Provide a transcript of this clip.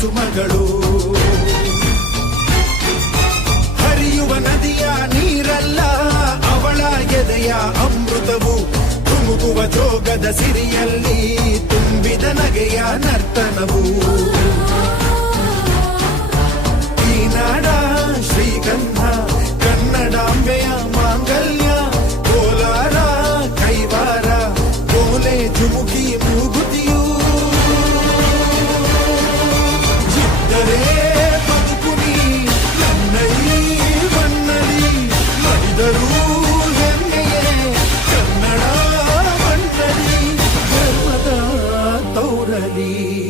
ಕುಸುಮಗಳು. ಹರಿಯುವ ನದಿಯ ನೀರಲ್ಲ ಅವಳ ಎದೆಯ ಅಮೃತವು. ತುಮುಕುವ ಜೋಗದ ಸಿರಿಯಲ್ಲಿ ತುಂಬಿದ ನಗೆಯ ನರ್ತನವು. ಈ ನಾಡ ಶ್ರೀಗಂಧ ಕನ್ನಡಾಂಬೆಯ ಮಾಂಗಲ್ಯ. ಕೋಲಾರ ಕೈವಾರ ಕೋಲೆ ಜುಮುಕಿ ಮೂಗುತಿಯು. ಇದ್ದರೆ ಬದುಕುನಿ ನನ್ನ ಈ ಮಣ್ಣಲಿ. ಮಡಿದರೂ ಹೆಮ್ಮೆಯೇ ಕನ್ನಡ ಮಣ್ಣಲಿ. ಧರ್ಮದ ತೌರಲಿ.